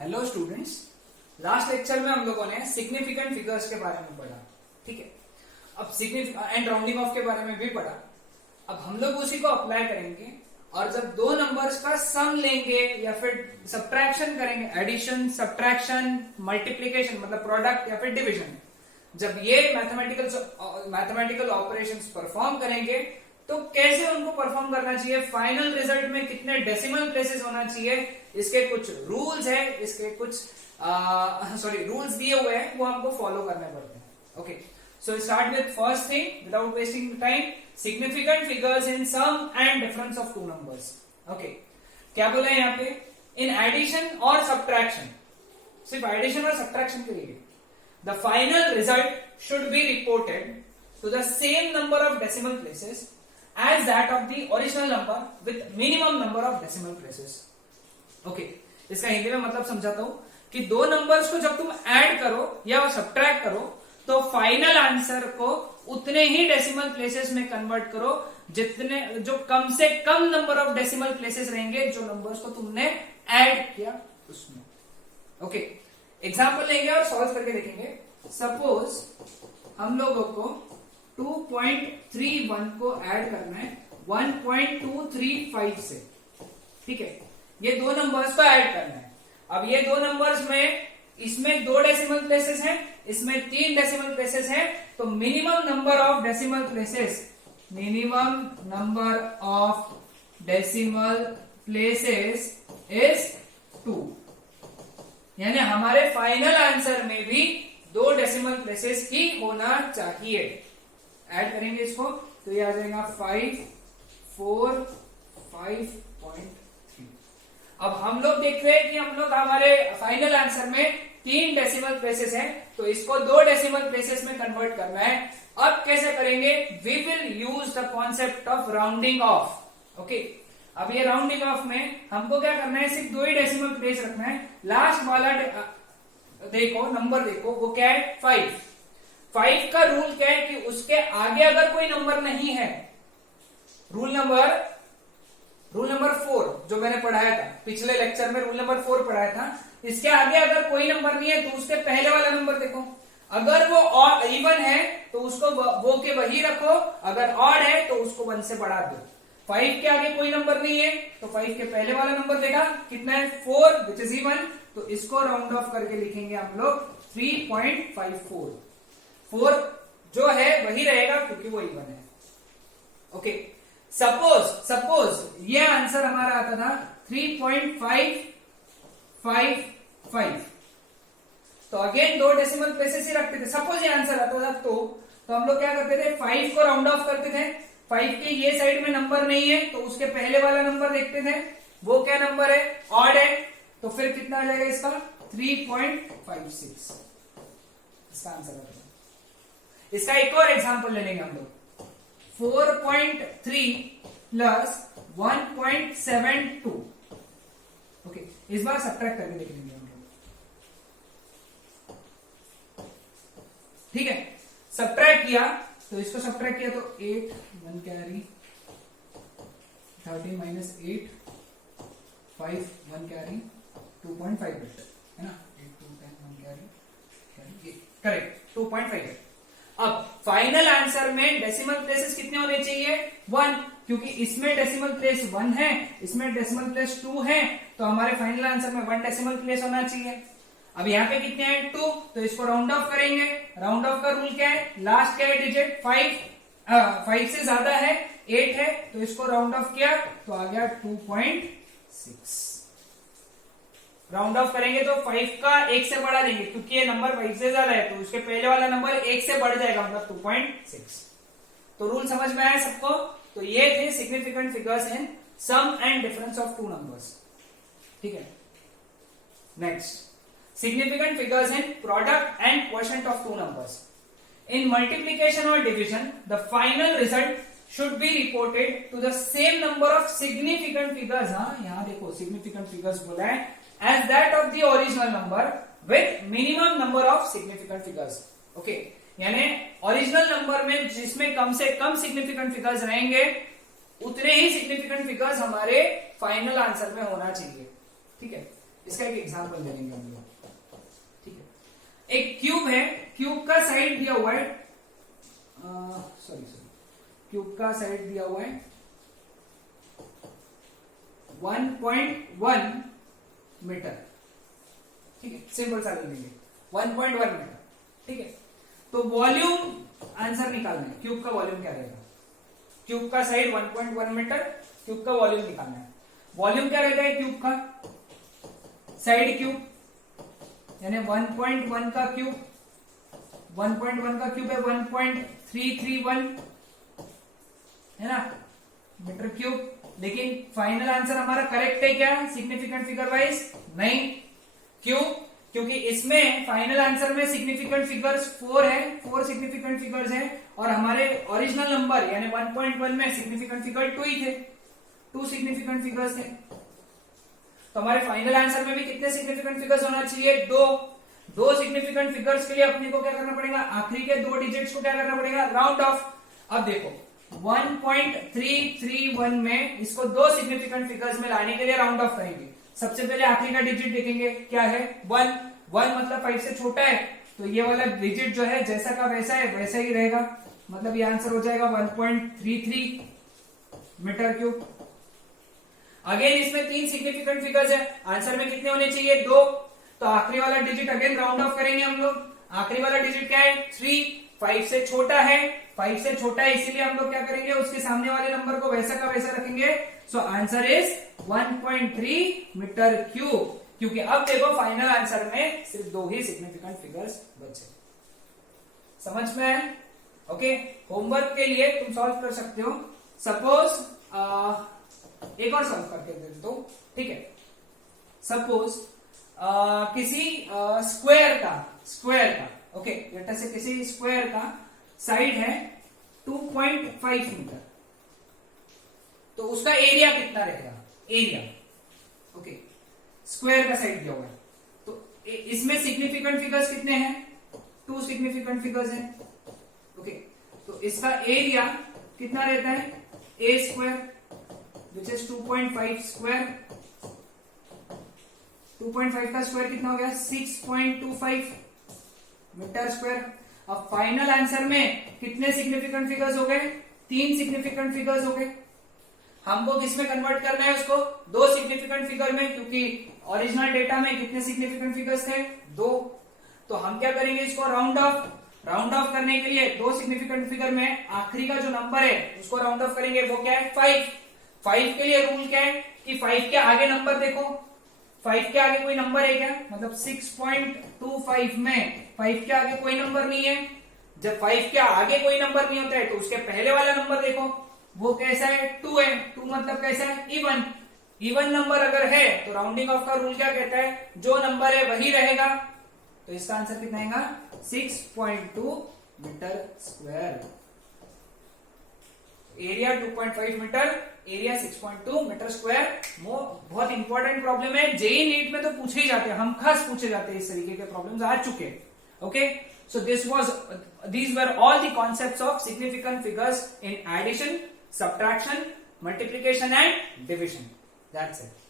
Hello students, last lecture में हम लोगों ने सिग्निफिकेंट फिगर्स के बारे में पढ़ा। ठीक है, अब सिग्निफिकेंट एंड राउंडिंग ऑफ के बारे में भी पढ़ा। अब हम लोग उसी को अप्लाई करेंगे और जब दो नंबर्स का सम लेंगे या फिर सब्ट्रैक्शन करेंगे, एडिशन, सब्ट्रैक्शन, मल्टीप्लीकेशन मतलब प्रोडक्ट या फिर डिविजन, जब ये मैथमेटिकल ऑपरेशंस परफॉर्म करेंगे तो कैसे उनको परफॉर्म करना चाहिए, फाइनल रिजल्ट में कितने डेसिमल प्लेसेस होना चाहिए, इसके कुछ रूल्स है, इसके कुछ रूल्स दिए हुए हैं, वो हमको फॉलो करने पड़ते हैं। Okay, so start with first thing without wasting time, significant figures in sum and difference of two numbers. Okay, क्या बोला है यहाँ पे, इन एडिशन और सब्ट्रैक्शन, सिर्फ एडिशन और सब्ट्रैक्शन के लिए the final result should be reported to the same number of decimal places as that of the original number with minimum number of decimal places. Okay, इसका हिंदी में मतलब समझाता हूं कि दो नंबर्स को जब तुम ऐड करो या सब्ट्रैक्ट करो तो फाइनल आंसर को उतने ही डेसिमल प्लेसेस में कन्वर्ट करो जितने जो कम से कम नंबर ऑफ डेसिमल प्लेसेस रहेंगे जो नंबर्स को तुमने ऐड किया उसमें। ओके, एग्जांपल लेंगे और सॉल्व करके देखेंगे। सपोज हम लोगों को 2.31 को ऐड करना है 1.235 से। ठीक है, ये दो नंबर्स को ऐड करना है। अब ये दो नंबर्स में इसमें दो डेसिमल प्लेसेस हैं, इसमें तीन डेसिमल प्लेसेस हैं, तो minimum number of decimal places is 2। यानी हमारे फाइनल आंसर में भी दो डेसिमल प्लेसेस की होना चाहिए। ऐड करेंगे इसको तो ये आ जाएगा 545.3। अब हम लोग देख रहे हैं कि हम लोग हमारे फाइनल आंसर में तीन डेसिमल प्लेसेस हैं, तो इसको दो डेसिमल प्लेसेस में कन्वर्ट करना है। अब कैसे करेंगे, we will use the concept of rounding off. Okay, अब ये राउंडिंग ऑफ में हमको क्या करना है, सिर्फ दो ही डेसिमल प्लेस रखना है। लास्ट वाला देखो, नंबर देखो, वो क्या है 5 का रूल क्या है कि उसके आगे अगर कोई नंबर नहीं है, रूल नंबर 4 जो मैंने पढ़ाया था पिछले लेक्चर में, रूल नंबर 4 पढ़ाया था, इसके आगे अगर कोई नंबर नहीं है तो उसके पहले वाला नंबर देखो, अगर वो इवन है तो उसको वो के वही रखो, अगर ऑड है तो उसको 1 से बढ़ा दो। 5 के आगे कोई नंबर नहीं है तो 5 के पहले वाला नंबर देखा कितना है 4 विच इज इवन, तो इसको राउंड ऑफ करके लिखेंगे हम लोग 3.54। 4 जो है वही रहेगा क्योंकि वो इवन है। ओके, सपोज ये आंसर हमारा आता था 3.555, तो अगेन दो डेसिमल प्लेसेस ही रखते थे। सपोज ये आंसर आता था तो हम लोग क्या करते थे, 5 को राउंड ऑफ करते थे। 5 के ये साइड में नंबर नहीं है तो उसके पहले वाला नंबर देखते थे, वो क्या नंबर है, ऑड है, तो फिर कितना आ जाएगा इसका 3.56। इसका आंसर आता है। इसका एक और एग्जांपल ले लेंगे हम लोग, 4.3 प्लस 1.72। ओके, इस बार सब्ट्रैक्ट करके देख लेंगे हम लोग। ठीक है, सब्ट्रैक्ट किया तो इसको सब्ट्रैक्ट किया तो 8 1 कैरी 13 माइनस 8 5 1 कैरी 2.5 है ना, 8 2 10 1 कैरी करेक्ट 2.5। अब फाइनल आंसर में डेसिमल प्लेसेस कितने होने चाहिए 1, क्योंकि इसमें डेसिमल प्लेस 1 है, इसमें डेसिमल प्लेस 2 है, तो हमारे फाइनल आंसर में 1 डेसिमल प्लेस होना चाहिए। अब यहाँ पे कितने हैं 2, तो इसको राउंड ऑफ करेंगे। राउंड ऑफ का रूल क्या है, लास्ट क्या है डिजिट 5 से ज्यादा है 8 है, तो इसको राउंड ऑफ किया तो आ गया 2.6। राउंड ऑफ करेंगे तो 5 का 1 से बढ़ा देंगे क्योंकि ये नंबर 5 से ज्यादा है, तो उसके पहले वाला नंबर 1 से बढ़ जाएगा, मतलब 2.6। तो रूल समझ में आया सबको। तो ये थे significant figures in sum and difference of two numbers. ठीक है, next, significant figures in product and quotient of two numbers. In multiplication और division the final result should be reported to the same number of significant figures। हाँ, यहां देखो significant figures बोला है, as that of the original number with minimum number of significant figures। okay, यानी original number में जिसमें कम से कम significant figures रहेंगे उतने ही सिग्निफिकेंट फिगर्स हमारे फाइनल आंसर में होना चाहिए। ठीक है, इसका एक एग्जांपल ले लेंगे हम लोग, ठीक है। एक क्यूब है, क्यूब का साइड दिया हुआ है, क्यूब का साइड दिया हुआ है 1.1 मीटर, ठीक है, सिंपल सा ले लेंगे 1.1 मीटर, ठीक है। तो वॉल्यूम आंसर निकालना है, क्यूब का वॉल्यूम क्या रहेगा, क्यूब का साइड 1.1 मीटर, क्यूब का वॉल्यूम निकालना है। वॉल्यूम क्या रहता है क्यूब का, साइड क्यूब, यानी 1.1 का क्यूब, 1.1 का क्यूब है 1.331 है ना मीटर क्यूब। लेकिन फाइनल आंसर हमारा करेक्ट है क्या सिग्निफिकेंट फिगर वाइज, नहीं, क्यों, क्योंकि इसमें फाइनल आंसर में सिग्निफिकेंट फिगर्स 4 है, 4 सिग्निफिकेंट फिगर्स हैं, और हमारे ओरिजिनल नंबर यानी 1.1 में सिग्निफिकेंट फिगर 2 ही थे, 2 सिग्निफिकेंट फिगर्स थे। तो हमारे फाइनल आंसर में भी कितने सिग्निफिकेंट फिगर्स होना चाहिए, 2 सिग्निफिकेंट फिगर्स के लिए अपने को क्या करना पड़ेगा, आखिरी के 2 डिजिट्स को क्या करना पड़ेगा, राउंड ऑफ। अब देखो 1.331 में इसको 2 सिग्निफिकेंट फिगर्स में लाने के लिए राउंड ऑफ करेंगे। सबसे पहले आखिरी का डिजिट देखेंगे, क्या है 1 मतलब 5 से छोटा है, तो ये वाला डिजिट जो है जैसा का वैसा है वैसा ही रहेगा, मतलब ये आंसर हो जाएगा 1.33 मीटर क्यूब। अगेन इसमें 3 सिग्निफिकेंट फिगर्स है, आंसर में कितने होने चाहिए, 2, तो आखिरी वाला डिजिट अगेन राउंड ऑफ करेंगे हम लोग। आखिरी वाला डिजिट क्या है 3, 5 से छोटा है, 5 से छोटा है इसीलिए हम लोग क्या करेंगे, उसके सामने वाले नंबर को वैसा का वैसा रखेंगे। So answer is 1.3 metre cube, क्योंकि अब देखो फाइनल आंसर में सिर्फ 2 ही सिग्निफिकेंट फिगर्स बचे। समझ में है? ओके, होमवर्क के लिए तुम सॉल्व कर सकते हो। सपोज एक और सॉल्व करके दे दो, ठीक है। सपोज किसी स्क्वायर का ओके, लेटर से किसी स्क्वायर का साइड है 2.5 मीटर, तो उसका एरिया कितना रहेगा, एरिया, ओके, स्क्वायर का साइड दिया हुआ है, तो इसमें सिग्निफिकेंट फिगर्स कितने हैं, 2 सिग्निफिकेंट फिगर्स हैं, ओके। तो इसका एरिया कितना रहता है, ए स्क्वायर विच इज 2.5 स्क्वायर, 2.5 का स्क्वायर कितना हो गया 6.25 मीटर स्क्वायर। अब फाइनल आंसर में कितने सिग्निफिकेंट फिगर्स हो गए, 3 सिग्निफिकेंट फिगर्स हो गए। हमको किसमें कन्वर्ट करना है उसको, 2 सिग्निफिकेंट फिगर में, क्योंकि ओरिजिनल डेटा में कितने सिग्निफिकेंट फिगर्स थे, 2। तो हम क्या करेंगे, इसको राउंड ऑफ करने के लिए 2 सिग्निफिकेंट फिगर में आखिरी का जो नंबर है उसको राउंड ऑफ करेंगे, वो क्या है 5। 5 के लिए रूल क्या है कि 5 के आगे नंबर देखो, 5 के आगे कोई नंबर है क्या, मतलब 6.25 में 5 के आगे कोई नंबर नहीं है। जब 5 के आगे कोई नंबर नहीं होता है तो उसके पहले वाला नंबर देखो, वो कैसा है 2 है, 2 मतलब कैसा है इवन नंबर अगर है तो राउंडिंग ऑफ का रूल क्या कहता है, जो नंबर है वही रहेगा। तो इसका आंसर कितना आएगा 6.2 metre square. Area 2.5 metre, area 6.2 metre square. बहुत इंपॉर्टेंट प्रॉब्लम है, जेई नीट में तो पूछे ही जाते हैं, हम खास पूछे जाते हैं, इस तरीके के प्रॉब्लम्स आ चुके हैं। Okay, so these were all the concepts of significant figures in addition, subtraction, multiplication and division. That's it.